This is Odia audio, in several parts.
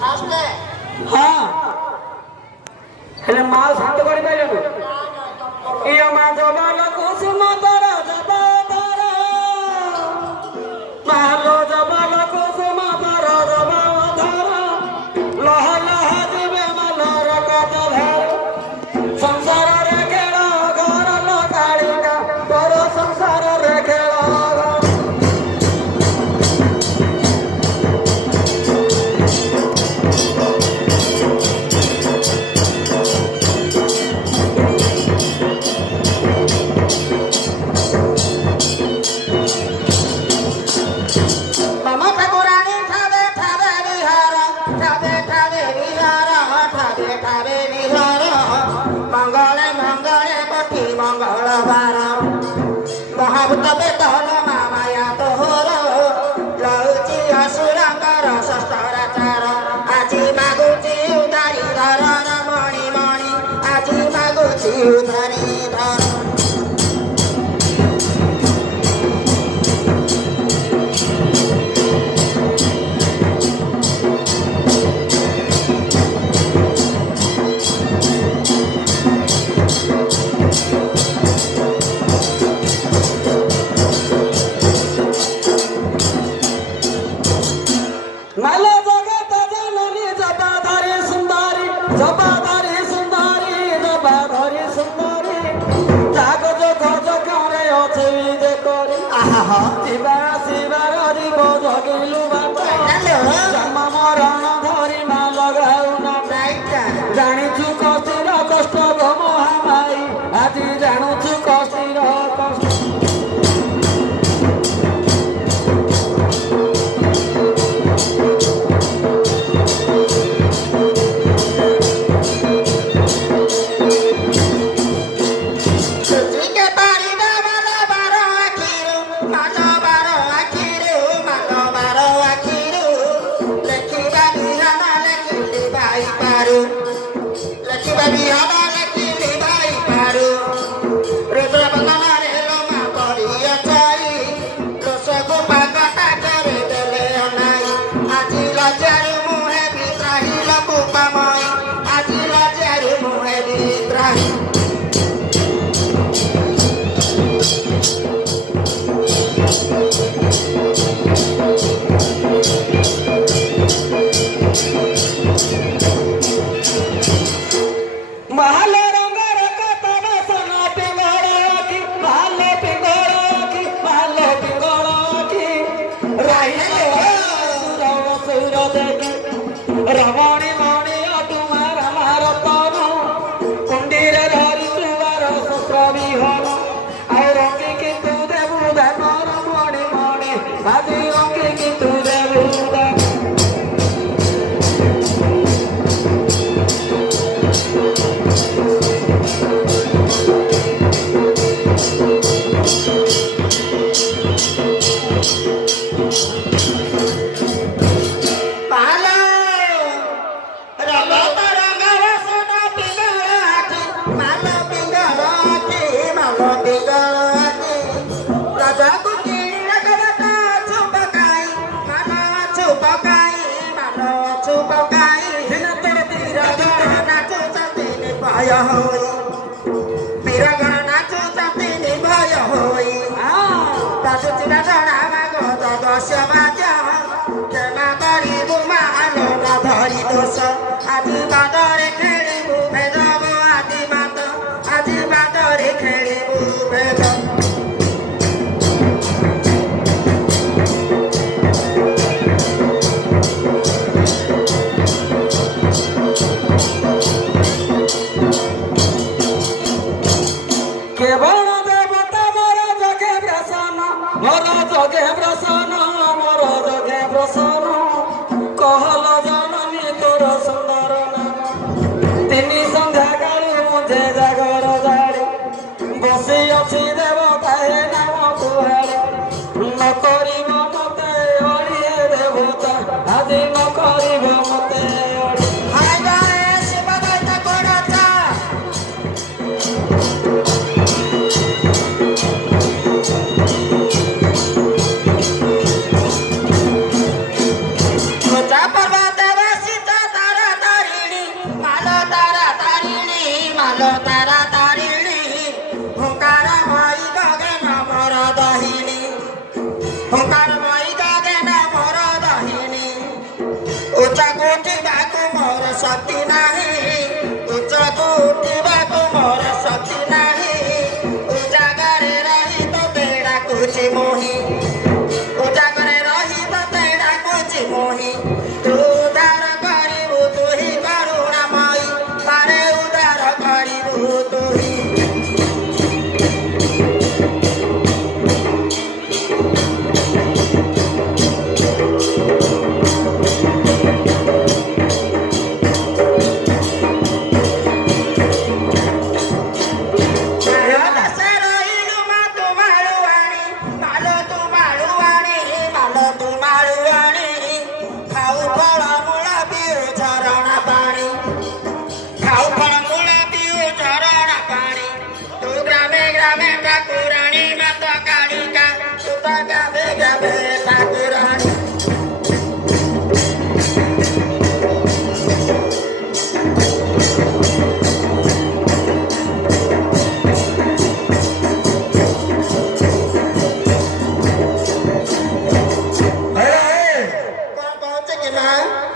হ্যাঁ ହେଲେ ମା ଶାନ୍ତ କରିପାରିଲୁ ଇଏ ମା ଜବାଲ କୁସୁମ ତର ଜବାଦର ମାଲୋ ଜବାଲ କୁସୁମ ତର ଜବାଦର ଲହ ଲହ ଯିବେ ମାଲର କଦଧର ସଂସାରରେ ଖେଳ ଘର ଲଗାଳିକା ତୋର ସଂସାରରେ ଖେଳ মহাভূত বেতন মামায়া তোহর লউচি অসুরঙ্গর ষষ্ঠরাচার আজি মাগুচি উদারি ধরণ মণি মণি আজি মাগুচি উদারি ধর ଜାଣିଛୁ କଷ୍ଟିର କଷ୍ଟ ମହାମାଇ ଆଜି ଜାଣୁଛୁ କଷ୍ଟିର କଷ୍ଟ ରମଣୀ ମଣି ତୁମାର ରତନ କୁଣ୍ଡୀରେ ଧରିଥିବାର ଶସ୍ତ୍ର ବିହନ ଆଉ ରଙ୍ଗି କିନ୍ତୁ ଦେବୁ ଧନର ମଣି ମଣି ଆଜି ରଙ୍ଗି କିନ୍ତୁ ଦେବୁ Piragana nacho chapini bhaya hoi Tachu china chana mago jadasya bhaja Jema kari buma aloga dhari dosa Aji badare kheli bube jabo aji badare kheli bube jabo ମାଲ ତାରା ତାରିଣୀ ହୁଙ୍କାର ମଇ ଗଗନ ମୋର ଦହିଣୀ ହୁଙ୍କାର ମଇ ଗଗନ ମୋର ଦହିଣୀ ଉଚ୍ଚକୁ ଉଠିବାକୁ ମୋର ଶକ୍ତି ନାହିଁ ଉଚ୍ଚକୁ ଉଠିବାକୁ ମୋର ଶକ୍ତି ନାହିଁ ଉଜାଗରେ ରହି ତୋତେ ଡାକୁଛି ମୋହି ଉଜାଗରେ ରହି ତୋତେ ଡାକୁଛି ମୋହି ତୁ ଉଦ୍ଧାର କରିବୁ ତୁ ହିଁ କରୁଣାମୟୀ ପାରେ ଉଦ୍ଧାର କରିବୁ ତୁ ହିଁ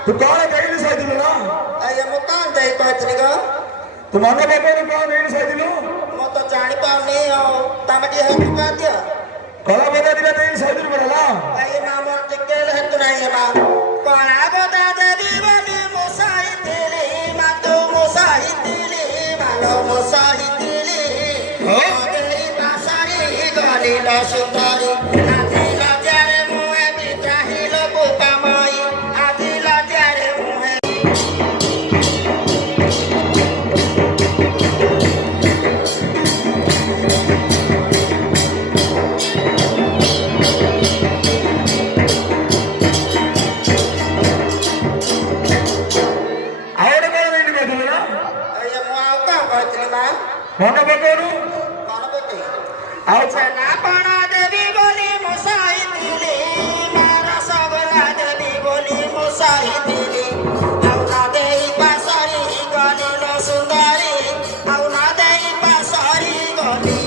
तू कौन है कहीं साइड लो ना आया मु कान दे कहतनी गो तू मन बाबा ने कौन नहीं साइड लो मु तो जानि पाउनी तमे जे हेतु का दिया कला बता दिला नहीं साइड लो बड़ा आया ना मोर टिकेल हेतु नहीं बा कोना बता देवी बली मुसाई तेली मा तू मुसाई तेली मालो मुसाई तेली ओ तेरी पासारी गली लो सुंदरी आधी लजारे मुए बिताही लो बुकामई आधी लजारे मुए मन बकरू छेना पणा देवी बोली मुसाई दिली मारा सबला देवी बोली मुसाई दिली आउ ना देई पासरी गली लो सुंदरी आउ ना देई पासरी गली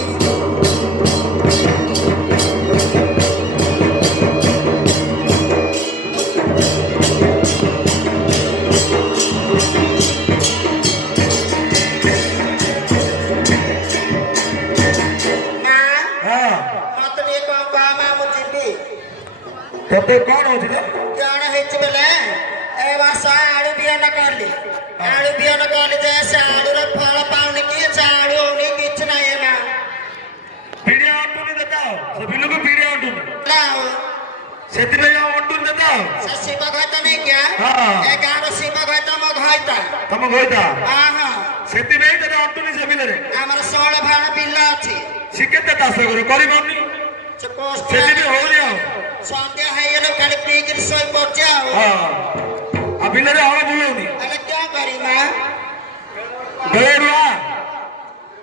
तते कौन होती है जाने हिच बेले ए वासा आलू बियान करली जैसे आलू रे फल पाउनी की चालू होनी किछ नहीं ना पीड़िया अंटुनी देता से बिल्लू को पीड़िया अंटुनी लाओ सेति में या अंटुनी देता से सीमा कहता नहीं क्या हां ए गारो सीमा कहता म घाइता तम गोइता हां हां सेति में देता अंटुनी से बिले रे हमर 16 भाण बिल्ला अछि सिके देता से करे करिबनी से पोस्ट सेति भी हो लिया संडे है ये लोग खाली पीकर सोई पड़ जाओ हां अब बिले रे हवा बोलोनी अरे क्या करी मां बेरुआ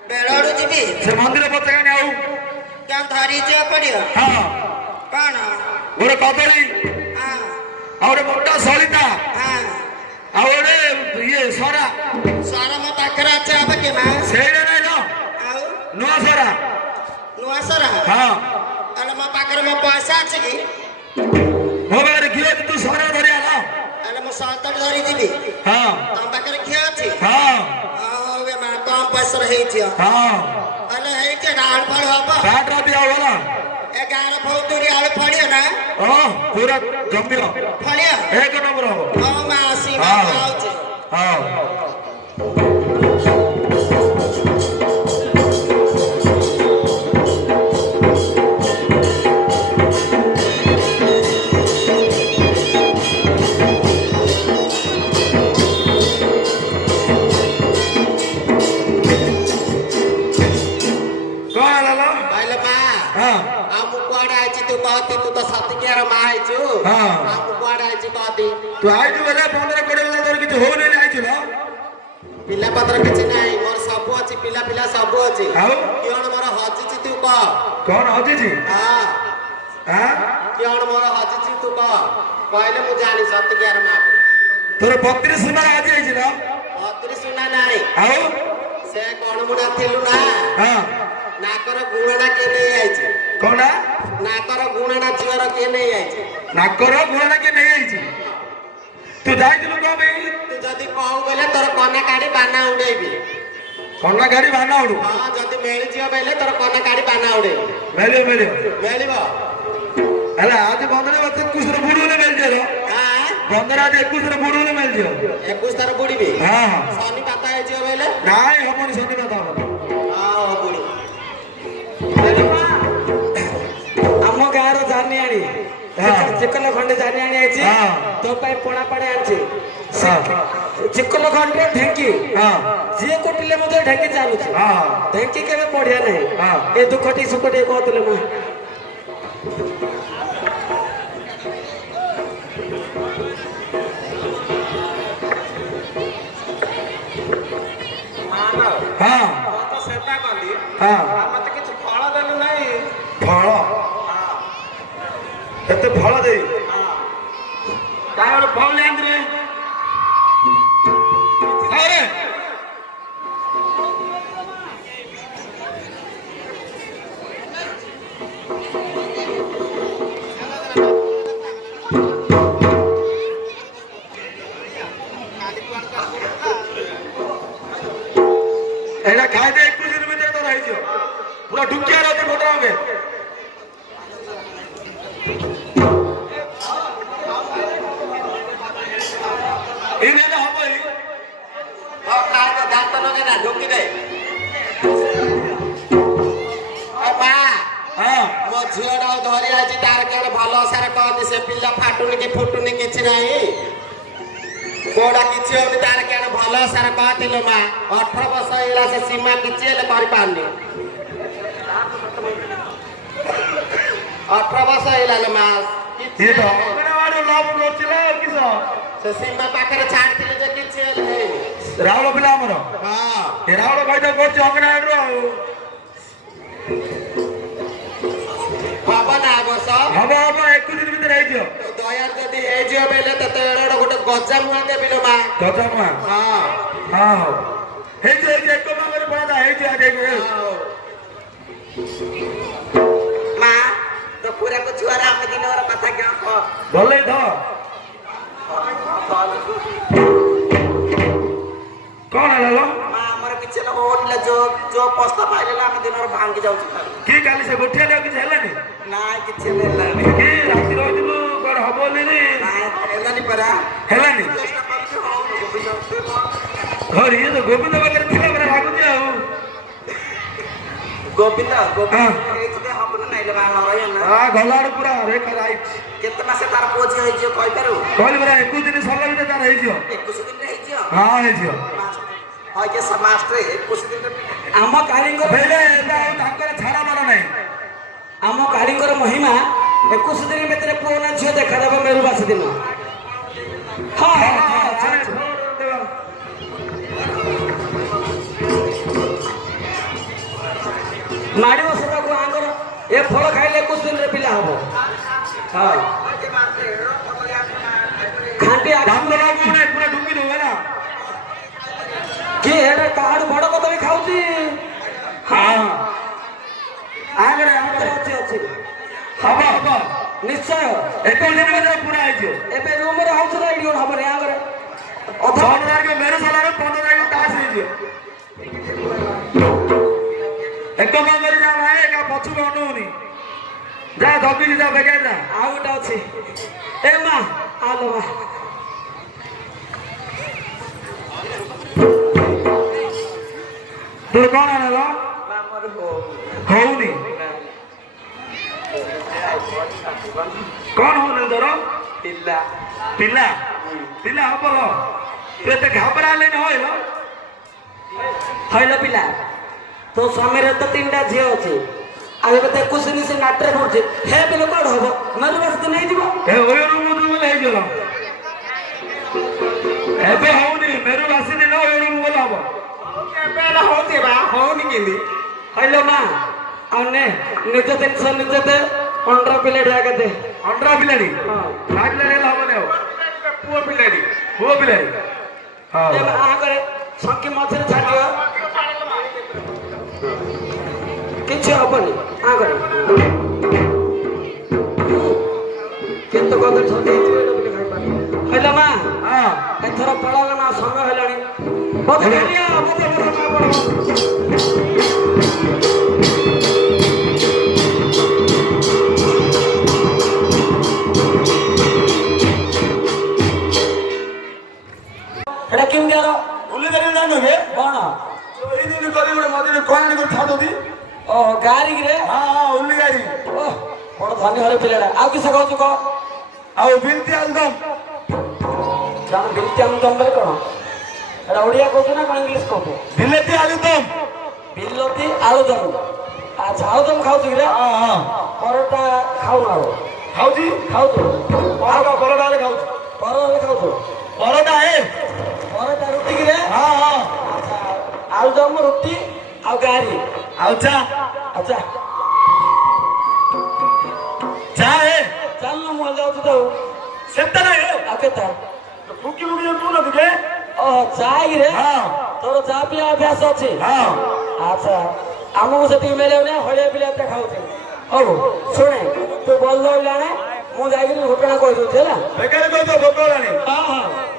बेलोड़ू जीबी से मंदिर पता नहीं आऊ क्या धारी जे पड़ियो हां कौन गोरे कदली हां और मोटा सलिता हां और ये सारा सारा म पाखरा चाबे के मां सेरे नहीं लो आउ नुआ सारा नुआ सारा हां अरे म पाखर में पैसा अछि की हो बारे कियो तू सारा धरि आला अरे म 7 धरी जीबी हां तम पाखर किया अछि हां वे मां कम पैसा रही छियो हां अरे हे के आड़ फल होबो काट राती आवला ए गार भौतुरी आड़ फड़ियो ना पूरा जम्बियो फड़ियो एक नंबर हो ओ मासी मां आउछ हां तू तो साथी के रमा आइछु हां आपको कुआड आइछु बादी तू आइछु बेले 15 कोड़े बेले तोर किछ हो नै आइछु ल पिला पत्र किछ नै मोर सब अछि पिला पिला सब अछि आउ कियण मोर हजिछि तू क कोन हजिछि हां हां कियण मोर हजिछि तू क कहले मु जानि साथी के रमा तोर 32 सुना हजि आइछि ल 32 सुना नै आउ ସେ କଣ ମୁଣ୍ଡା ଥିଲୁ ନା ହଁ ନାକର ଗୁଣଟା କିଏ ନେଇ ଯାଇଛି କଣଟା ନାକର ଗୁଣଟା ଝିଅର କିଏ ନେଇ ଯାଇଛି ନାକର ଗୁଣଟା କିଏ ନେଇଯାଇଛି ତୁ ଯାଇଥିଲୁ କଣ ପାଇଁ ତୁ ଯଦି କହୁ ବୋଲେ ତୋର କନା କାଢି ବାନା ଉଡେଇବି କନା ଗାଡି ବାନା ଉଡୁ ହଁ ଯଦି ମିଳିଯିବ ବୋଲେ ତୋର କନା କାଢି ବାନା ଉଡେଇବି ମିଳିବ ମିଳିବ ହେଲା ଆଜି ବନ୍ଦରେ 21 ବୁଡୁଲେ ମିଳିଯିବ ବନ୍ଦର ଆଜି 21 ବୁଡୁଲେ ମିଳିଯିବ 21 ଥର ବୁଡିବି ହଁ ହଁ ଶନି ପାତା ହେଇଯିବ ବୋଲେ ନାଇଁ ହବନି ଶନି କଥା ହବନି ହଁ ବୁଡି ଆମ ଗାଁର ଜାନିଆଣି ଚିକଲ ଖଣ୍ଡେ ଜାନିଆଣି ହେଇଛି ତୋ ପାଇଁ ପଣା ପାଣି ଆଣିଛି ଚିକଲ ଖଣ୍ଡେ ଢେଙ୍କି ଯିଏ କୋଟିଲେ ମଧ୍ୟ ଢେଙ୍କି ଚାଲୁଛି ଢେଙ୍କି କେବେ ପଢିଆ ନାହିଁ ଏ ଦୁଃଖଟି ସୁଖଟି କହୁଥିଲେ ମୁଁ ହଁ ତ ସେବା କଲି ହଁ ମତେ କିଛି ଫଳ ଦେଲୁ ନାହିଁ ଫଳ ଏତେ ଫଳ ଦେଇ କାହିଁ ଗୋଟେ ଫଳ ଆଣିଥିଲେ ଆରେ ଏଇଟା ଖାଇଦେ 21 ଦିନ ଭିତରେ ତ ରହିଯିବ ପୁରା ଢୁକିଆର ଅଛି ଭୋଟ ରଙ୍ଗେ ଏଇ ନେଲେ ହବ ଏଇ ଖାଇଦେ ଦାନ୍ତ ଲଗେଇ ନା ଢୁକି ଦେ ମା ହଁ ମୋ ଝିଅଟାକୁ ଧରି ଆଜି ତାର କେବେ ଭଲ ସାର କହନ୍ତି ସେ ପିଲା ଫାଟୁନି କି ଫୁଟୁନି କିଛି ନାହିଁ କୋଉଟା କିଛି ହଉନି ତାର କେଣ ଭଲ ସାର କହିଥିଲୁ ମା 18 ବର୍ଷ ହେଇଗଲା ସେ ସୀମା କିଛି ହେଲେ କରିପାରୁନି 18 ବର୍ଷ ହେଇଗଲା ମା ଇଏ ତ ଅଙ୍ଗନବାଡି ଲାଭ କରୁଥିଲା କିସ ସେ ସୀମା ପାଖରେ ଛାଡିଥିଲେ ଯେ କିଛି ହେଲେ ହେଇନି ରାଉଳ ପିଲା ଆମର ହଁ ଏ ରାଉଳ ଭାଇ ତ କରୁଛି ଅଙ୍ଗନବାଡିରୁ ଆଉ ହବ ନା ବର୍ଷ ହବ 21 ଦିନ ଭିତରେ ହେଇଯିବ ଦୟାର ଯଦି ହେଇଯିବ ବେଲେ ତତେ ଗୋଟେ ଗଜା ମୁହାଁ ଦେବି ଲୋ ମା ଦଶମା ହଁ ହଁ ହଉ ହେଇଯିବ ଏକ ମାଙ୍ଗରେ ପଳା ହେଇଯିବ ଆଜି ମା ତ ପୁରାକୁ ଛୁଆର ଆମେ ଦିନର କଥା କ'ଣ କହ ଭଲ ଧ କଣ ହେଲା ମା ଆମର କିଛି ନ ହୋଟେଲ ଯୋଉ ପସ୍ତା ପାଇଲେ ଆମେ ଦିନର ଭାଙ୍ଗି ଯାଉଛୁ ଖାଲି କି କାଲି ସେ ଗୋଠିଆ ଦେହ କିଛି ହେଲାନି ନାଇଁ କିଛି ହେଲାନି କି ରାତି ରହିଥିଲୁ କଣ ହବ ବୋଲି ନାଇଁ ହେଲାନି ପରା ହେଲାନି ଚେଷ୍ଟା କରୁଛୁ ହଉନି ଘରେ ଇଏ ତ ଗୋବିନ୍ଦ ପାଖରେ ଥିଲା ପରା ଲାଗୁଛି ଆଉ ଗୋବିନ୍ଦ ହେଇଥିଲେ ହବ ନା ନାଇଁ ମା ନରୟ ନା ଗଲା ଆଡୁ ପୁରା ରେଖା ରାଇଟ୍ କେତେ ମାସ ତାର ପୁଅ ଝିଅ ହେଇଯିବ କହିପାରୁ କହିଲି ପରା 21 ଦିନ ସରିଲା ଭିତରେ ତାର ହେଇଯିବ 21 ଦିନରେ ହେଇଯିବ ହଁ ହେଇଯିବ হয় কে মাস্টারে 21 দিনের ଆମ କାଳୀଙ୍କର ବେଲେ ଏବେ ଆଉ ତାଙ୍କର ଛାଡା ମାର ନାହିଁ ଆମ କାଳୀଙ୍କର ମହିମା 21 ଦିନ ଭିତରେ ପୁଅ ନା ଝିଅ ଦେଖାଦେବ ମେରୁବାସ ଦିନ ହଁ ମାଡ଼ି ବସିବାକୁ ଆଙ୍କର ଏ ଫଳ ଖାଇଲେ 21 ଦିନରେ ପିଲା ହବ ହଁ ଖାଣ୍ଟି ପୁରା ଢୁକି ଦଉ ହେଲା କିଏ ହେଲେ କାହାଠୁ ବଡ କଦଳୀ ଖାଉଛି ହଁ ଆଗରେ ଅଛି ଅଛି ହବ ହବ ନିଶ୍ଚୟ 21 ଦିନ ଭିତରେ ପୁରା ହେଇଯିବ ଏବେ ରୁମରେ ହଉଛି ନା ଏଇଠି ହବନି ଆଗରେ 14 ତାରିଖ ମେରୁ ସଲାରେ 15 ତାରିଖ ତାସ ହେଇଯିବ ଏକ ମାଙ୍ଗରେ ଯା ଭାଇ ଏକା ପଛକୁ ଅନଉନି ଯା ଧବିକି ଯା ବେଗାଇ ଯା ଆଉ ଗୋଟେ ଅଛି ଏ ମା ଆଲୋ ମା তোর কোন আনলো হউনি কোন হউনি তোর পিল্লা পিলা পিলা হবল তুই এতে ঘাবড়ালে না হইল হইল পিলা তো স্বামীর তো 3টা ঝিও আছে আর ଏବେ 21 ଦିନ ସେ ନାଟରେ ପଡୁଛି ହେ ପିଲା କଣ ହବ ମେରୁବାସ ଦିନ ହେଇଯିବ ଏ ଓୟରୁ ମୁଦୁ ବୋଲେ ହେଇଯିବ ଏବେ ହଉନି ମେରୁ ବାସି ଦିନ ଓୟରୁ ବୋଲେ ହବ ଏବେ ହେଲା ହଉଛି ବା ହଉନି କେମିତି ହଇଲ ମା ଆଉ ନେ ନିଜ ଜିନିଷ ନିଜେ ଦେ ଅଣ୍ଡ୍ର ପିଲାଟି ଆଗେ ଦେ ଅଣ୍ଡ୍ରା ପିଲାଡି ହଁ ମା ପିଲାଡି ହେଲେ ହବନି ଆଉ ପୁଅ ପିଲାଟି ପୁଅ ପିଲାଡି ହଁ ଏ ମା ଆଗରେ ସଙ୍କି ମଝିରେ ଛାଡିବ କିଛି ହବନି ଆ କରେ କେତେ କଦଳୀ ସଜେଇଥିବେ ବୋଲି ଖାଇପାରୁନି କହିଲା ମା ଏଥର ପଳାଇଲା ମା ସମୟ ହେଲାଣି ମତେ ଖେଳିଆ ମତେ ମା ପଳେଇବ ଏଟା କେମିତି ଆର ଉଲ୍ଲି କରି ଜାଣିନୁ କେ କଣ ଏଇ ଦିନ କରି ଗୋଟେ ମଝିରେ କଣ କରି ଛାଡୁଛନ୍ତି ଓ ଗାରିକିରେ ଉଲ୍ଲି ଗାଡ଼ି ଓ ବଡ ଧନୀ ଘର ପିଲାଟା ଆଉ କିସ କହୁଛୁ କହ ଆଉ ବିଲତି ଆଲଦମ କଣ ବିଲତି ଆଲୁଦମ ବୋଲେ କଣ ଏଟା ଓଡ଼ିଆ କହୁଛୁ ନା କଣ ଇଂଲିଶ କହୁଛୁ ବିଲେତି ଆଲୁଦମ ବିଲତି ଆଳୁଦମ ଆଚ୍ଛା ଆଳୁଦମ ଖାଉଛୁ କିରେ ପରଟା ଖାଉନ ଆଉ ଖାଉଛି ଖାଉଛୁ ପରଟା ହେଲେ ଖାଉଛି ପରଟା ଖାଉଛୁ ପରଟା ପରଟା ରୁଟି କିରେ ଆଚ୍ଛା ଆଳୁଦମ ରୁଟି ଆଉ ଗାରି ଆଉ ଚା ଆଚ୍ଛା ଚା ଚାଲୁନ ମୁଁ ଯାଉଛି ତ ସେଟା ନାହିଁ ଆଉ କେତେ ଫୁକି ଫୁକି ଯୋଉ କହୁନୁ କେ ଓହୋ ଚା କିରେ ତୋର ଚା ପିଇବା ଅଭ୍ୟାସ ଅଛି ଆଚ୍ଛା ଆମକୁ ସେତିକି ମିଳିବନି ହଳିଆ ପିଲା ଏତେ ଖାଉଛି ହଉ ଶୁଣେ ତୁ ଭଲ ରହିଲାଣି ମୁଁ ଯାଇକିରି ଘଟଣା କହିଦେଉଛି ହେଲା ବେକାରୀ କହିଛ ଭୋକ ହେଲାଣି ହଁ